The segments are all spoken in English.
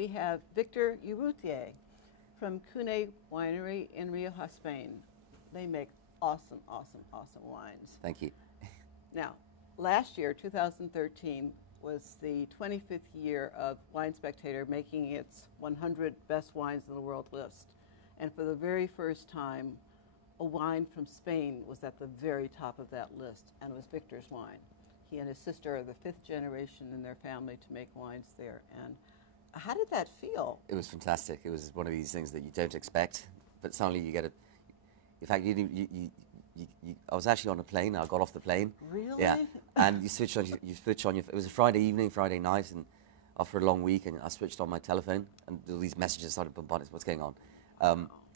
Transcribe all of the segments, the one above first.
We have Victor Urrutia from Cune Winery in Rioja, Spain. They make awesome, awesome, awesome wines. Thank you. Now, last year, 2013, was the 25th year of Wine Spectator making its 100 best wines in the world list. And for the very first time, a wine from Spain was at the very top of that list, and it was Victor's wine. He and his sister are the 5th generation in their family to make wines there. And how did that feel? It was fantastic. It was one of these things that you don't expect, but suddenly you get it. In fact, I was actually on a plane. I got off the plane. Really? Yeah. And you switch on. It was a Friday evening, Friday night, and after a long week, and I switched on my telephone, and all these messages started bombarding. What's going on?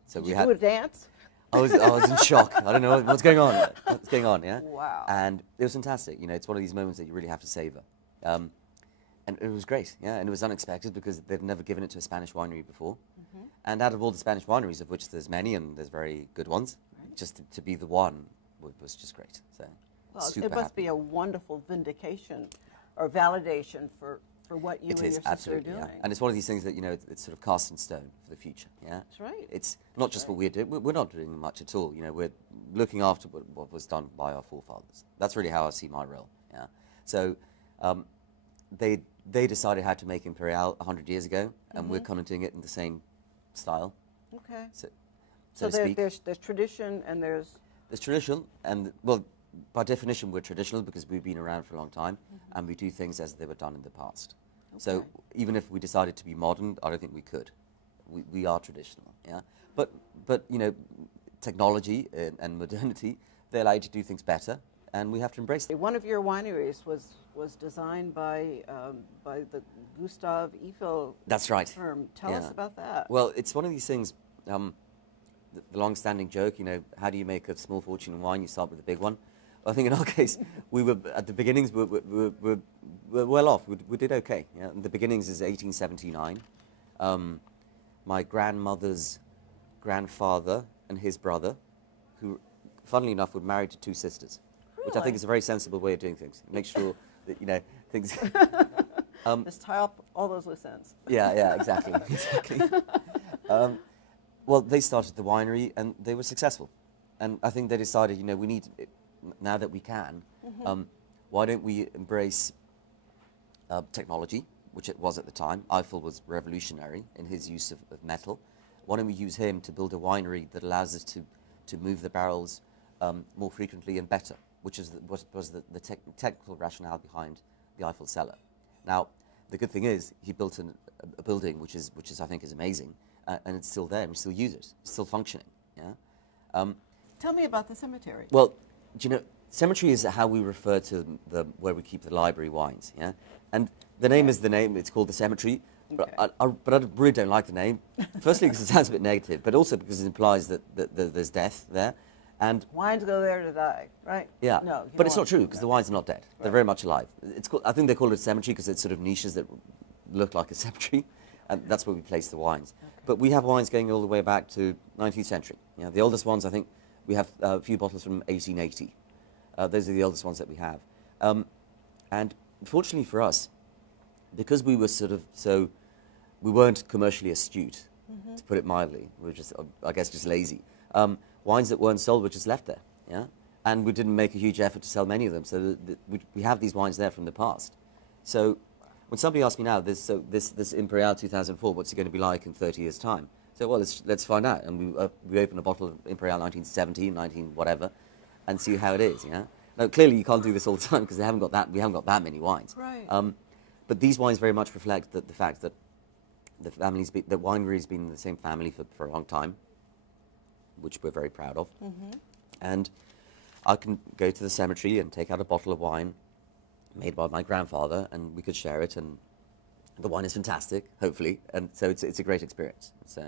So did you do a dance? I was in shock. I don't know what's going on. What's going on? Yeah. Wow. And it was fantastic. You know, it's one of these moments that you really have to savor. And it was great, yeah, and it was unexpected because they'd never given it to a Spanish winery before. Mm-hmm. And out of all the Spanish wineries, of which there's many and there's very good ones, right, just to be the one was just great. So, well, it must be a wonderful vindication or validation for what you and your sister are doing. Yeah. And it's one of these things that, you know, it's sort of cast in stone for the future, yeah? That's right. It's not just what we're doing. We're not doing much at all, you know, we're looking after what was done by our forefathers. That's really how I see my role, yeah? So, they decided how to make Imperial 100 years ago, and we're kind of doing it in the same style. Okay. So there's tradition and there's tradition, and well, by definition, we're traditional because we've been around for a long time, and we do things as they were done in the past. Okay. So even if we decided to be modern, I don't think we could. We are traditional, yeah. But you know, technology and modernity, they allow you to do things better, and we have to embrace it. One of your wineries was designed by the Gustav Eiffel That's right. firm. Tell us about that. Well, it's one of these things, the long-standing joke, you know, how do you make a small fortune in wine? You start with a big one. Well, I think in our case, we were, at the beginnings, we were well off. We did okay. Yeah? The beginnings is 1879. My grandmother's grandfather and his brother, who, funnily enough, were married to 2 sisters. Really? Which I think is a very sensible way of doing things. Make sure that, you know, things... Just tie up all those loose ends. Yeah, exactly. Exactly. Well, they started the winery, and they were successful. And I think they decided, you know, we need, now that we can, why don't we embrace technology, which it was at the time. Eiffel was revolutionary in his use of metal. Why don't we use him to build a winery that allows us to move the barrels more frequently and better, which is was the technical rationale behind the Eiffel cellar. Now, the good thing is he built a building which is I think is amazing, and it's still there, and we still use it. It's still functioning. Yeah. Tell me about the cemetery. Well, do you know, cemetery is how we refer to where we keep the library wines. Yeah, and the name is the name. It's called the cemetery. Okay. But I really don't like the name. Firstly, because it sounds a bit negative, but also because it implies that there's death there. And wines go there to die, right? Yeah, no, but it's not true because the wines are not dead. Right. They're very much alive. I think they call it a cemetery because it's sort of niches that look like a cemetery, and that's where we place the wines. Okay. But we have wines going all the way back to 19th century. You know, the oldest ones, I think, we have a few bottles from 1880. Those are the oldest ones that we have. And fortunately for us, because we were we weren't commercially astute, to put it mildly. We were just, I guess, just lazy. Wines that weren't sold were just left there, yeah? And we didn't make a huge effort to sell many of them, so we have these wines there from the past. So when somebody asks me now, this Imperial 2004, what's it going to be like in 30 years' time? So, well, let's find out. And we open a bottle of Imperial 1970, 19 whatever, and see how it is, yeah? Now, clearly you can't do this all the time because we haven't got that many wines. Right. But these wines very much reflect the fact that the winery's been in the same family for a long time, which we're very proud of. And I can go to the cemetery and take out a bottle of wine made by my grandfather, and we could share it, and the wine is fantastic, hopefully, and so it's a great experience. So.